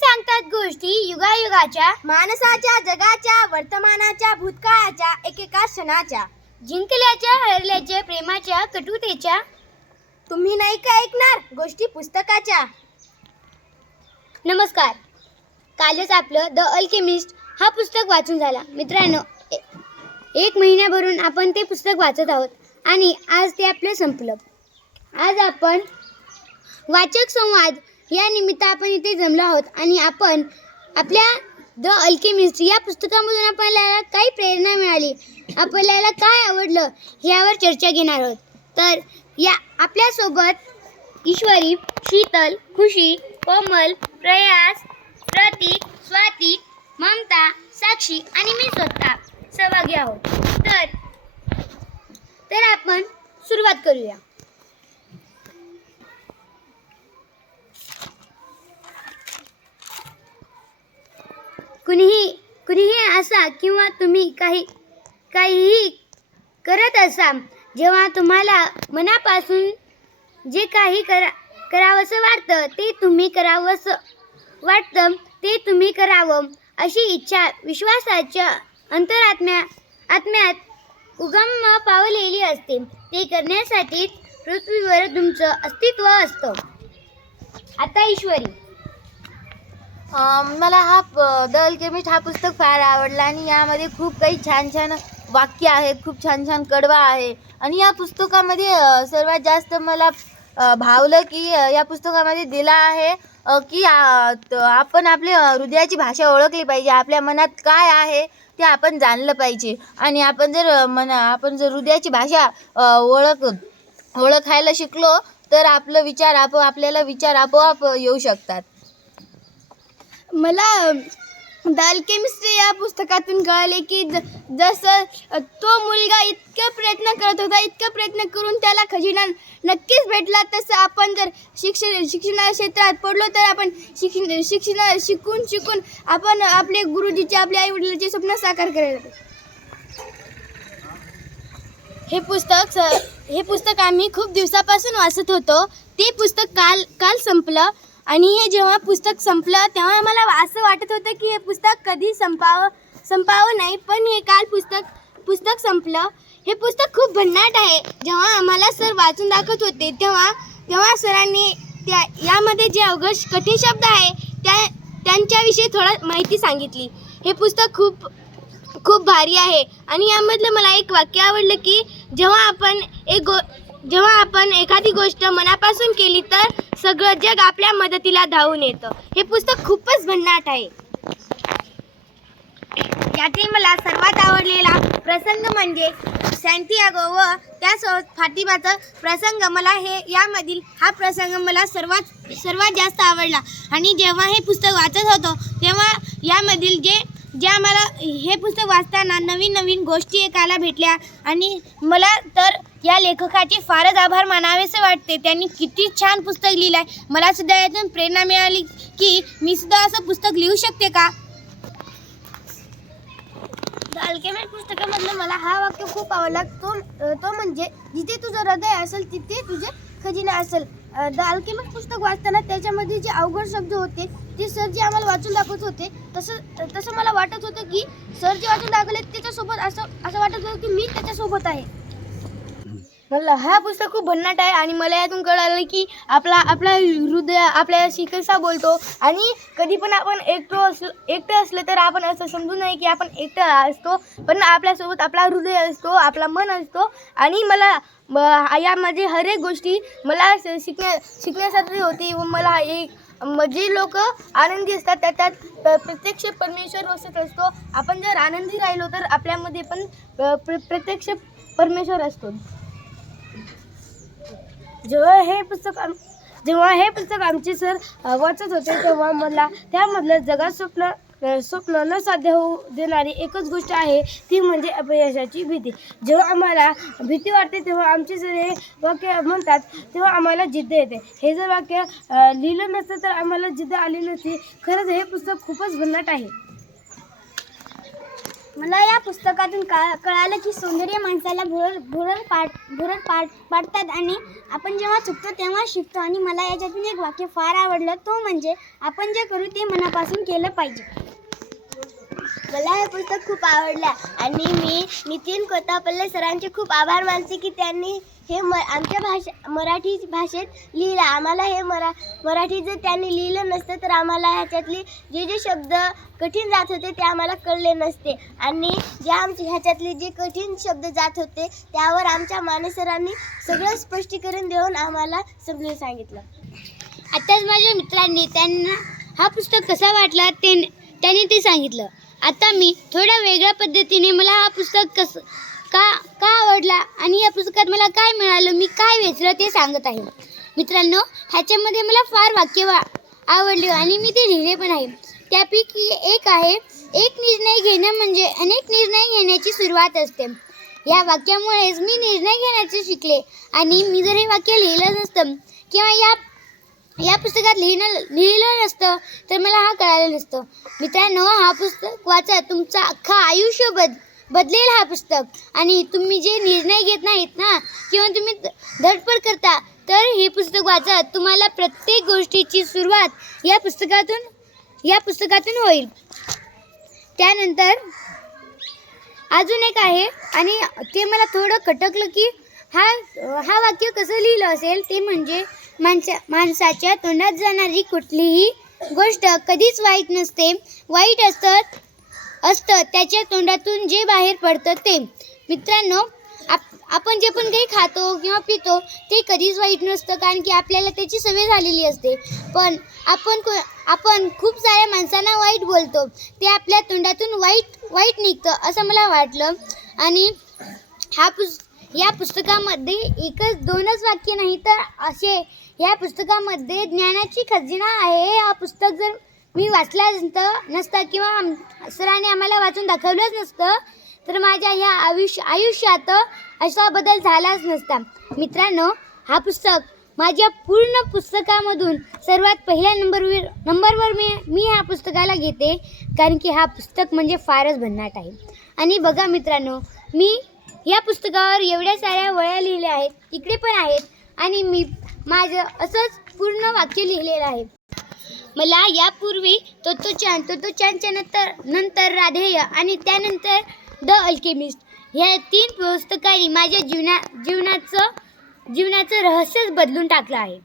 सांगतात गोष्टी युगायुगाच्या माणसाच्या जगाच्या वर्तमानाच्या भूतकाळाच्या एकेका क्षणाच्या. जिंकल्याच्या हरल्याच्या प्रेमाच्या कटुतेच्या. तुम्ही नाही का ऐकणार गोष्टी पुस्तकाच्या? नमस्कार. कालच आपलं द अल्केमिस्ट हा पुस्तक वाचून झाला. मित्रांनो एक महिन्याभरून आपण ते पुस्तक वाचत आहोत आणि आज ते आपलं संपलं. आज आपण वाचक संवाद या निमित्त आपण इथे जमलो आहोत आणि आपण आपल्या द अल्केमिस्ट या पुस्तकामधून आपल्याला काही प्रेरणा मिळाली. आपल्याला काय आवडलं यावर चर्चा घेणार आहोत. तर या आपल्यासोबत ईश्वरी शीतल खुशी कोमल प्रयास प्रतीक स्वाती ममता साक्षी आणि मी स्वतः सहभागी आहोत. तर तर आपण सुरुवात करूया. कुणीही कुणीही असा किंवा तुम्ही काही काहीही करत असा जेव्हा तुम्हाला मनापासून जे काही करा करावंसं वाटतं ते तुम्ही करावंसं वाटतं ते तुम्ही करावं अशी इच्छा विश्वासाच्या अंतरात्म्या आत्म्यात उगम पावलेली असते. ते करण्यासाठी पृथ्वीवर तुमचं अस्तित्व असतं. आता ईश्वरी. मला हा द अल्केमिस्ट हा पुस्तक फार आवडला आणि यामध्ये खूप काही छान छान वाक्य आहेत खूप छान छान कडवा आहे. आणि या पुस्तकामध्ये सर्वात जास्त मला भावलं की या पुस्तकामध्ये दिला आहे की आपण आपली हृदयाची भाषा ओळखली पाहिजे आपल्या मनात काय आहे ते आपण जाणलं पाहिजे. आणि आपण जर अं, मना आपण जर हृदयाची भाषा ओळख ओळखायला शिकलो तर आपलं विचार आपो आपल्याला विचार आपोआप येऊ शकतात. मला दाल केमिस्ट्री या पुस्तकातून कळले की ज जसं तो मुलगा इतका प्रयत्न करत होता इतका प्रयत्न करून त्याला खजिना नक्कीच भेटला. तसं आपण जर शिक्षण शिक्षणा क्षेत्रात पडलो तर आपण शिक्षण शिक्षण शिकून शिकून आपण आपले गुरुजीचे आपल्या आई वडिलांचे स्वप्न साकार करायला हे पुस्तक स- हे पुस्तक आम्ही खूप दिवसापासून वाचत होतो. ते पुस्तक काल काल संपलं. आणि हे जेव्हा पुस्तक संपलं तेव्हा मला असं वाटत होतं की हे पुस्तक कधी संपावं संपावं नाही पण हे काल पुस्तक पुस्तक संपलं. हे पुस्तक खूप भन्नाट आहे. जेव्हा आम्हाला सर वाचून दाखवत होते तेव्हा तेव्हा सरांनी त्या यामध्ये जे अवघड कठीण शब्द आहे त्या त्यांच्याविषयी थोडं माहिती सांगितली. हे पुस्तक खूप खूप भारी आहे. आणि यामधलं मला एक वाक्य आवडलं की जेव्हा आपण एक गो जेव्हा आपण एखादी गोष्ट मनापासून केली तर सगळं जग आपल्या मदतीला धावून येतं. हे पुस्तक खूपच भन्नाट आहे. यातील मला सर्वात आवडलेला प्रसंग म्हणजे सॅन्टियागो व त्यासोबत फातिमाचा प्रसंग. मला हे यामधील हा प्रसंग मला सर्वात सर्वात जास्त आवडला. आणि जेव्हा हे पुस्तक वाचत होतो तेव्हा यामधील जे जे आम्हाला हे पुस्तक वाचताना नवीन नवीन गोष्टी ऐकायला भेटल्या. आणि मला तर या लेखकाचे फारच आभार मानावेसे वाटते. त्यांनी किती छान पुस्तक लिहिलं आहे मला सुद्धा यातून प्रेरणा मिळाली की मी सुद्धा असं पुस्तक लिहू शकते का? द अल्केमेट पुस्तकामधलं मला हा वाक्य खूप आवडला. तो तो म्हणजे जिथे तुझं हृदय असेल तिथे तुझे खजिना असेल. द अल्केमेट पुस्तक वाचताना त्याच्यामध्ये जे अवघड शब्द होते ते सर जे आम्हाला वाचून दाखवत होते तसं तसं मला वाटत होतं की सर जे वाचून दाखवले त्याच्यासोबत असं असं वाटत होतं की मी त्याच्यासोबत आहे. मला हा पुस्तक खूप भन्नाट आहे आणि मला यातून कळालं की आपला आपला हृदय आपल्याशी कसा बोलतो. आणि कधी पण आपण एकटो असलो एकटं असलं तर आपण असं समजू नये की आपण एकटं असतो पण आपल्यासोबत आपला हृदय असतो आपला मन असतो. आणि मला यामध्ये हर एक गोष्टी मला शिकण्या शिकण्यासाठी होती व मला एक म- जे लोक आनंदी असतात त्याच्यात प्रत्यक्ष परमेश्वर वसत असतो. आपण जर आनंदी राहिलो तर आपल्यामध्ये पण प्र- प्रत्यक्ष परमेश्वर असतो. जेव्हा हे पुस्तक आम जेव्हा हे पुस्तक आमचे सर वाचत होते तेव्हा मला त्यामधलं जगात स्वप्न स्वप्न न साध्य होऊ देणारी एकच गोष्ट आहे ती म्हणजे अपयशाची भीती. जेव्हा आम्हाला भीती वाटते तेव्हा आमचे सर हे वाक्य म्हणतात तेव्हा आम्हाला जिद्द येते. हे जर वाक्य लिहिलं नसतं तर आम्हाला जिद्द आली नसती. खरंच हे पुस्तक खूपच भन्नाट आहे. मला या पुस्तकातून कळालं की सौंदर्य माणसाला भुरळ भुरळ पाड भुरळ पाड पाडतात आणि आपण जेव्हा चुकतो तेव्हा शिकतो. आणि मला याच्यातून एक वाक्य फार आवडलं. तो म्हणजे आपण जे करू ते मनापासून केलं पाहिजे. मला हे पुस्तक खूप आवडलं. आणि मी नितीन कोतापल्ले सरांचे खूप आभार मानते की त्यांनी हे म आमच्या भाषा मराठी भाषेत लिहिलं. आम्हाला हे मरा मराठी जर त्यांनी लिहिलं नसतं तर आम्हाला ह्याच्यातली जे जे शब्द कठीण जात होते ते आम्हाला कळले नसते. आणि ज्या आमच्या ह्याच्यातले जे कठीण शब्द जात होते त्यावर आमच्या मानेसरांनी सगळं स्पष्टीकरण देऊन आम्हाला समजून सांगितलं. आताच माझ्या मित्रांनी त्यांना हा पुस्तक कसा वाटला ते त्यांनी ते सांगितलं. आता मी थोड्या वेगळ्या पद्धतीने मला हा पुस्तक कसं का का आवडला आणि या पुस्तकात मला काय मिळालं मी काय वेचलं ते सांगत आहे. मित्रांनो ह्याच्यामध्ये मला फार वाक्य वा आवडले आणि मी ते लिहिले पण आहे. त्यापैकी एक आहे एक निर्णय घेणं म्हणजे अनेक निर्णय घेण्याची सुरुवात असते. या वाक्यामुळेच मी निर्णय घेण्याचे शिकले आणि मी जर हे वाक्य लिहिलं नसतं किंवा या या पुस्तकात लिहिणं लिहिलं नसतं तर मला हा कळालं नसतं. मित्रांनो हा पुस्तक वाचा तुमचा अख्खा आयुष्य बद बदलेल हा पुस्तक. आणि तुम्ही जे निर्णय घेत नाहीत ना किंवा तुम्ही धडपड करता तर हे पुस्तक वाचा. तुम्हाला प्रत्येक गोष्टीची सुरुवात या पुस्तकातून या पुस्तकातून होईल. त्यानंतर अजून एक आहे आणि ते मला थोडं खटकलं की हा हा वाक्य कसं लिहिलं असेल ते म्हणजे माणसा माणसाच्या तोंडात जाणारी कुठलीही गोष्ट कधीच वाईट नसते. वाईट असतं असतं. त्याच्या तोंडातून जे बाहेर पडतं ते. मित्रांनो आप आपण जे पण काही खातो किंवा पितो ते कधीच वाईट नसतं कारण की आपल्याला त्याची सवय झालेली असते. पण आपण को आपण खूप साऱ्या माणसांना वाईट बोलतो. ते आपल्या तोंडातून वाईट वाईट निघतं असं मला वाटलं. आणि हा पुस या पुस्तकामध्ये एकच दोनच वाक्य नाही तर असे या पुस्तकामध्ये ज्ञानाची खजिना आहे. हा पुस्तक जर मी वाचलाच नसतं नसता किंवा सरांनी आम्हाला वाचून दाखवलंच नसतं तर माझ्या ह्या आयुष्य आयुष्यात असा बदल झालाच नसता. मित्रांनो हा पुस्तक माझ्या पूर्ण पुस्तकामधून सर्वात पहिल्या नंबरवर नंबरवर मी मी ह्या पुस्तकाला घेते कारण की हा पुस्तक म्हणजे फारच भन्नाट आहे. आणि बघा मित्रांनो मी या पुस्तकावर एवढ्या साऱ्या वळ्या लिहिल्या आहेत इकडे पण आहेत आणि मी माझं असंच पूर्ण वाक्य लिहिलेलं आहे. मला यापूर्वी तोतोचान तोतोचानच्या नंतर नंतर राधेय आणि त्यानंतर द अल्केमिस्ट. ह्या तीन पुस्तकांनी माझ्या जीवना जीवनाचं जीवनाचं रहस्यच बदलून टाकलं आहे.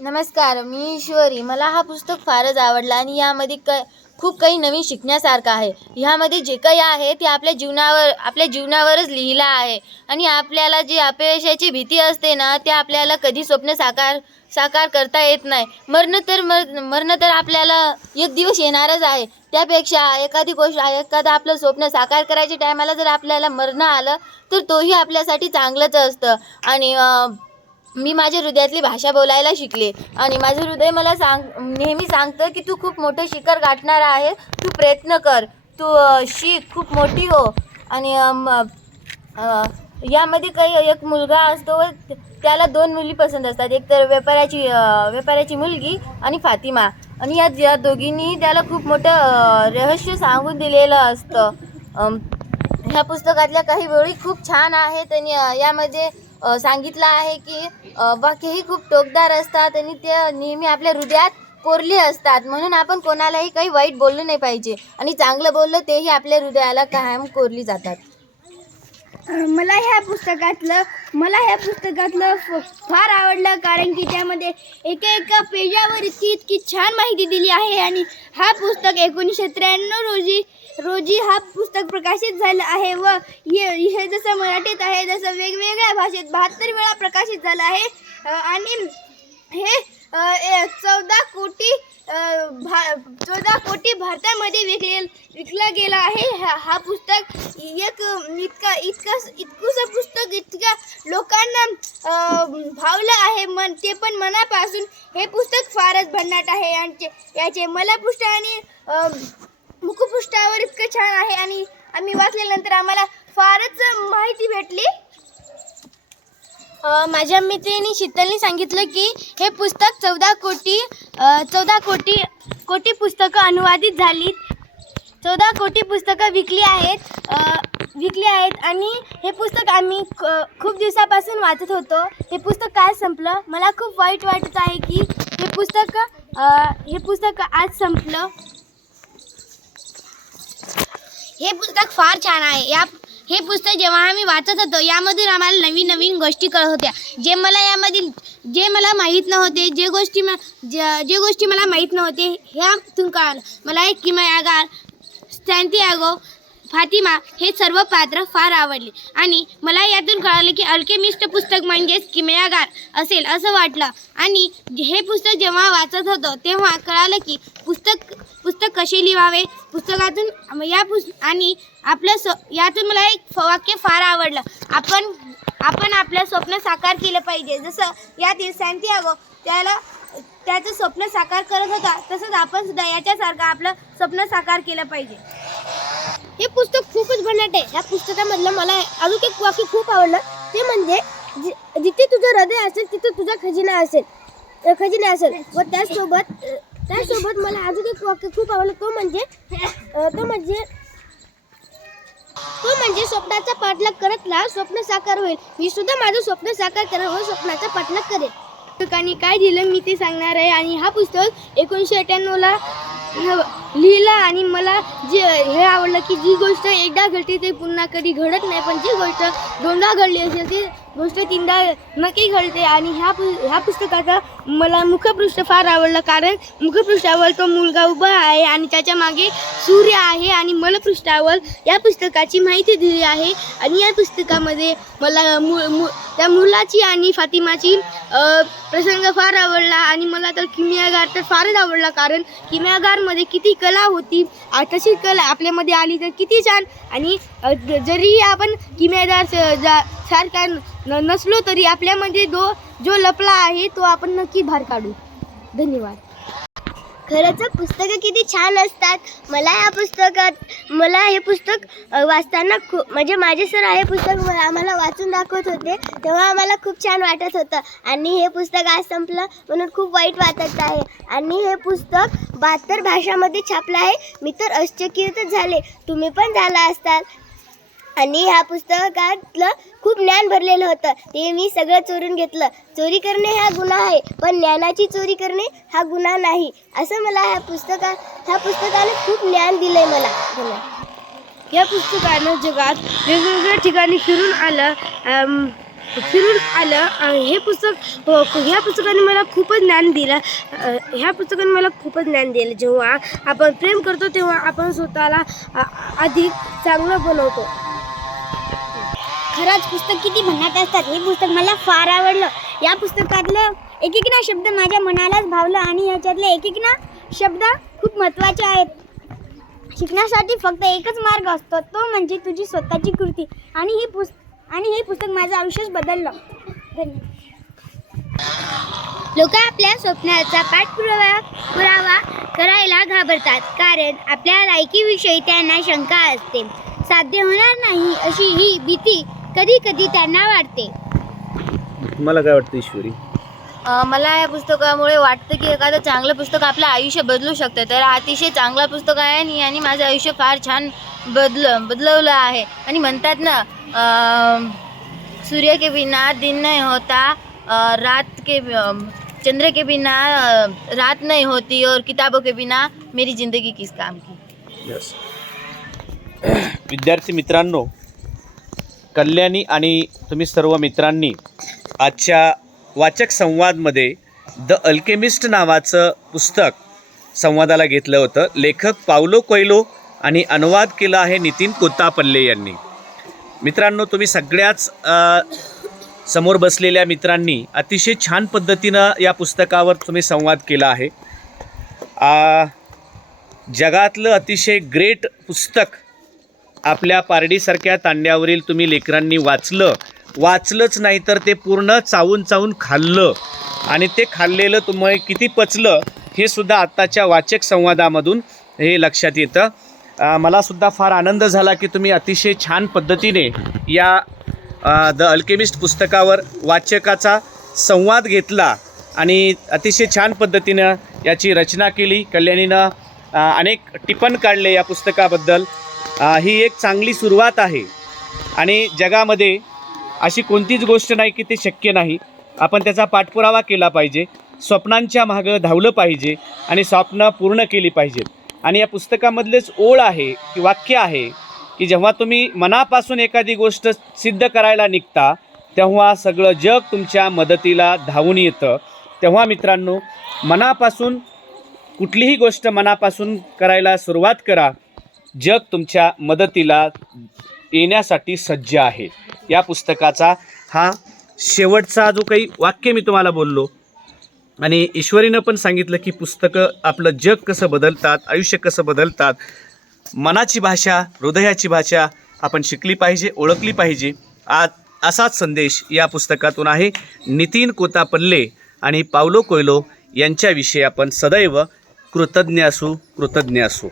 नमस्कार मी ईश्वरी. मला हा पुस्तक फारच आवडला आणि यामध्ये क खूप काही नवीन शिकण्यासारखं आहे. ह्यामध्ये जे काही आहे ते आपल्या जीवनावर आपल्या जीवनावरच लिहिलं आहे. आणि आपल्याला जी अपयशाची भीती असते ना ते आपल्याला कधी स्वप्न साकार साकार करता येत नाही. मरणं तर मर मरणं तर आपल्याला एक दिवस येणारच आहे. त्यापेक्षा एखादी गोष्ट एखादं आपलं स्वप्न साकार करायच्या टायमाला जर आपल्याला मरणं आलं तर तोही आपल्यासाठी चांगलंच असतं. आणि मी माझ्या हृदयातली भाषा बोलायला शिकले. आणि माझं हृदय मला सांग नेहमी सांगतं की तू खूप मोठं शिखर गाठणार आहे तू प्रयत्न कर. तू शिक खूप मोठी हो. आणि यामध्ये काही एक मुलगा असतो व त्याला दोन मुली पसंत असतात. एक तर व्यापाऱ्याची व्यापाऱ्याची मुलगी आणि फातिमा. आणि या या दोघींनी त्याला खूप मोठं रहस्य सांगून दिलेलं असतं. ह्या पुस्तकातल्या काही वेळी खूप छान आहेत आणि यामध्ये सांगितलं आहे की वाक्यही खूप टोकदार असतात आणि ते नेहमी आपल्या हृदयात कोरली असतात. म्हणून आपण कोणालाही काही वाईट बोललं नाही पाहिजे. आणि चांगलं बोललं तेही आपल्या हृदयाला कायम कोरली जातात. मला ह्या पुस्तकातलं मला ह्या पुस्तकातलं फ- फार आवडलं कारण की त्यामध्ये एका एका पेजावर इतकी इतकी छान माहिती दिली आहे आणि हा पुस्तक एकोणीसशे त्र्याण्णव रोजी रोजी हा पुस्तक प्रकाशित झालं आहे व हे हे जसं मराठीत आहे जसं वेगवेगळ्या भाषेत बहात्तर वेळा प्रकाशित झालं आहे. आणि हे चौदा कोटी भा चौदा कोटी भारतामध्ये विकले विकला गेला आहे. हा हा पुस्तक एक इतका इतका इतकंसं पुस्तक इतक्या लोकांना भावलं आहे. मन ते पण मनापासून हे पुस्तक फारच भन्नाट आहे. आणि याचे मलपृष्ठ आणि मुखपृष्ठावर इतकं छान आहे. आणि आम्ही वाचल्यानंतर आम्हाला फारच माहिती भेटली. माझ्या मित्रिणी शीतलने सांगितलं की हे पुस्तक चौदा कोटी चौदा कोटी कोटी पुस्तकं अनुवादित झाली चौदा कोटी पुस्तकं विकली आहेत विकली आहेत आणि हे पुस्तक आम्ही खूप दिवसापासून वाचत होतो. हे पुस्तक काय संपलं? मला खूप वाईट वाटत आहे की हे पुस्तक हे पुस्तक आज संपलं. हे पुस्तक फार छान आहे. या हे पुस्तक जेव्हा आम्ही वाचत होतो यामधून आम्हाला नवीन नवीन गोष्टी कळत होत्या. जे मला यामधील जे मला माहीत नव्हते जे गोष्टी म जे जे गोष्टी मला माहीत नव्हते ह्यातून कळालं. मला एक किमयागार सॅन्टियागो फातिमा हे सर्व पात्र फार आवडले. आणि मला यातून कळालं की अल्केमिस्ट पुस्तक म्हणजेच किमयागार असेल असं वाटलं. आणि हे पुस्तक जेव्हा वाचत होतं तेव्हा कळालं की पुस्तक पुस्तक कसे लिहावे? पुस्तकातून या पुस् आणि आपलं स यातून मला एक वाक्य फार आवडलं. आपण आपण आपलं स्वप्न साकार केलं पाहिजे. जसं यातील सॅन्टियागो त्याला त्याचं स्वप्न साकार करत होता तसंच आपण सुद्धा याच्यासारखं आपलं स्वप्न साकार केलं पाहिजे. हे पुस्तक खूपच भन्नाट आहे. या पुस्तकामधलं मला अजून एक वाक्य खूप आवडलं. ते म्हणजे जि- जिथे तुझं हृदय असेल तिथे तुझा खजिना असेल. खजिना असेल. व त्याचसोबत त्यासोबत मला अजून एक वाक्य खूप आवडलं. तो म्हणजे तो म्हणजे तो म्हणजे स्वप्नाचा पाठलाग करत राहा स्वप्न साकार होईल. मी सुद्धा माझं स्वप्न साकार करेल व स्वप्नाचा पाठलाग करेन. पुस्तकाने काय दिलं मी ते सांगणार आहे. आणि हा पुस्तक एकोणीसशे अठ्ठ्याण्णवला लिहिला आणि मला जे हे आवडलं की जी गोष्ट एकदा घडते ते पुन्हा कधी घडत नाही पण जी गोष्ट दोनदा घडली असेल ती गोष्ट तीनदा नक्की घडते आणि ह्या पु ह्या पुस्तकाचा मला मुखपृष्ठ फार आवडलं कारण मुखपृष्ठावर तो मुलगा उभा आहे आणि त्याच्यामागे सूर्य आहे आणि मलपृष्ठावर या पुस्तकाची माहिती दिली आहे आणि या पुस्तकामध्ये मला मु मु त्या मुलाची आणि फातिमाची प्रसंग फार आवडला आणि मला तर किमियागार तर फारच आवडला कारण किमियागारमध्ये किती कला होती. तशी कला आपल्यामध्ये आली तर किती छान. आणि ज- जरी आपण किमयादार स- जा- सारखा न- नसलो तरी आपल्यामध्ये जो जो लपला आहे तो आपण नक्की बाहेर काढू. धन्यवाद. खरंच पुस्तकं किती छान असतात. मला या पुस्तकात मला हे पुस्तक वाचताना खूप म्हणजे माझे सर हे पुस्तक आम्हाला वाचून दाखवत होते तेव्हा आम्हाला खूप छान वाटत होतं. आणि हे पुस्तक आज संपलं म्हणून खूप वाईट वाटत आहे. आणि हे पुस्तक बहात्तर भाषामध्ये छापलं आहे. मी तर आश्चर्यचकित झाले. तुम्ही पण झाला असताल आणि ह्या पुस्तकातलं खूप ज्ञान भरलेलं होतं. ते मी सगळं चोरून घेतलं. चोरी करणे हा गुन्हा आहे पण ज्ञानाची चोरी करणे हा गुन्हा नाही. असं मला ह्या पुस्तका ह्या पुस्तकाने खूप ज्ञान दिलंय मला. धन्यवाद. या पुस्तकानं जगात वेगवेगळ्या ठिकाणी फिरून आलं फिरून आलं हे पुस्तक हो, ह्या पुस्तकाने मला खूपच ज्ञान दिलं ह्या पुस्तकाने मला खूपच ज्ञान दिलं. जेव्हा आपण प्रेम करतो तेव्हा आपण स्वतःला अधिक चांगलं बनवतो. खरंच पुस्तक किती भन्नाट असतात. हे पुस्तक मला फार आवडलं. या पुस्तकातलं एक एक ना शब्द माझ्या मनालाच भावलं आणि ह्याच्यातले एक एक ना शब्द खूप महत्त्वाचे आहेत. शिकण्यासाठी फक्त एकच मार्ग असतो. तो म्हणजे तुझी स्वतःची कृती. आणि हे पुस् आणि हे पुस्तक माझं आयुष्यच बदललं. धन्यवाद. लोक आपल्या स्वप्नाचा पाठपुरावा पुरावा करायला घाबरतात. कारण आपल्या लायकीविषयी त्यांना शंका असते. साध्य होणार नाही अशी ही भीती कधी कधी त्यांना वाटते. तुम्हाला काय वाटतं ईश्वरी? अ, मला या पुस्तकामुळे वाटतं की एखादं चांगलं पुस्तक आपलं आयुष्य बदलू शकतं. तर हा अतिशय चांगला पुस्तक आहे आणि आणि माझं आयुष्य फार छान बदल बदलवलं आहे. आणि म्हणतात ना सूर्य के बिना दिन नहीं होता अ, रात के चंद्र के बिना अ, रात नहीं होती और किताबों के बिना मेरी ज़िंदगी किस काम की? यस विद्यार्थी मित्रांनो कल्याणी आणि तुम्ही सर्व मित्रांनी आजच्या वाचक संवादमध्ये द अल्केमिस्ट नावाचं पुस्तक संवादाला घेतलं होतं. लेखक पावलो कोयलो आणि अनुवाद केला आहे नितीन कोतापल्ले यांनी. मित्रांनो तुम्ही सगळ्याच समोर बसलेल्या मित्रांनी अतिशय छान पद्धतीनं या पुस्तकावर तुम्ही संवाद केला आहे. जगातलं अतिशय ग्रेट पुस्तक आपल्या पारडीसारख्या तांड्यावरील तुम्ही लेकरांनी वाचलं वाचलंच नाही तर ते पूर्ण चावून चावून खाल्लं. आणि ते खाल्लेलं तुम्हाला किती पचलं हे सुद्धा आत्ताच्या वाचक संवादामधून हे लक्षात येतं. मलासुद्धा फार आनंद झाला की तुम्ही अतिशय छान पद्धतीने या द अल्केमिस्ट पुस्तकावर वाचकाचा संवाद घेतला आणि अतिशय छान पद्धतीनं याची रचना केली. कल्याणीनं अनेक टिपण काढले या पुस्तकाबद्दल. ही एक चांगली सुरुवात आहे. आणि जगामध्ये अशी कोणतीच गोष्ट नाही की ते शक्य नाही. आपण त्याचा पाठपुरावा केला पाहिजे. स्वप्नांच्या मागं धावलं पाहिजे आणि स्वप्न पूर्ण केली पाहिजेत आणि या पुस्तकामधलेच ओळ आहे की वाक्य आहे की जेव्हा तुम्ही मनापासून एखादी गोष्ट सिद्ध करायला निघता तेव्हा सगळं जग तुमच्या मदतीला धावून येतं. तेव्हा मित्रांनो मनापासून कुठलीही गोष्ट मनापासून करायला सुरुवात करा. जग तुमच्या मदतीला येण्यासाठी सज्ज आहे. या पुस्तकाचा हा शेवटचा जो काही वाक्य मी तुम्हाला बोललो आणि ईश्वरीनं पण सांगितलं की पुस्तकं आपलं जग कसं बदलतात आयुष्य कसं बदलतात मनाची भाषा हृदयाची भाषा आपण शिकली पाहिजे ओळखली पाहिजे. आज असाच संदेश या पुस्तकातून आहे. नितीन कोतापल्ले आणि पावलो कोयलो यांच्याविषयी आपण सदैव कृतज्ञ असू कृतज्ञ असू.